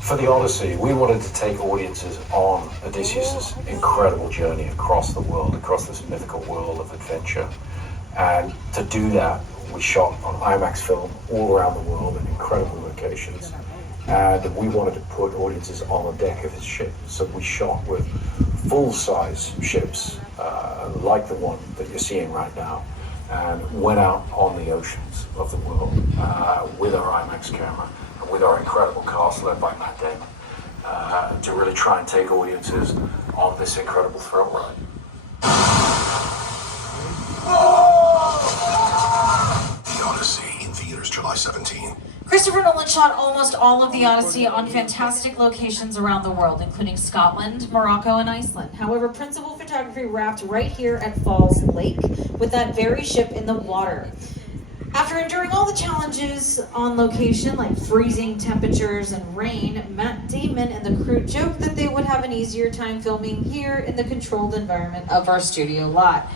For the Odyssey, we wanted to take audiences on Odysseus' incredible journey across the world, across this mythical world of adventure. And to do that, we shot on IMAX film all around the world in incredible locations. And we wanted to put audiences on the deck of his ship. So we shot with full-size ships, like the one that you're seeing right now, and went out on the oceans of the world with our IMAX camera and with our incredible cast led by Matt Damon to really try and take audiences on this incredible thrill ride. The Odyssey in theaters July 17. Christopher Nolan shot almost all of the Odyssey on fantastic locations around the world, including Scotland, Morocco, and Iceland. However, principal photography wrapped right here at Falls Lake with that very ship in the water. After enduring all the challenges on location, like freezing temperatures and rain, Matt Damon and the crew joked that they would have an easier time filming here in the controlled environment of our studio lot.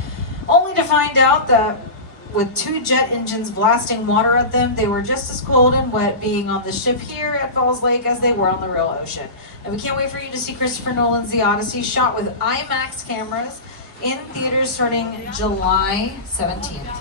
Only to find out that with 2 jet engines blasting water at them, they were just as cold and wet being on the ship here at Falls Lake as they were on the real ocean. And we can't wait for you to see Christopher Nolan's The Odyssey, shot with IMAX cameras in theaters starting July 17th.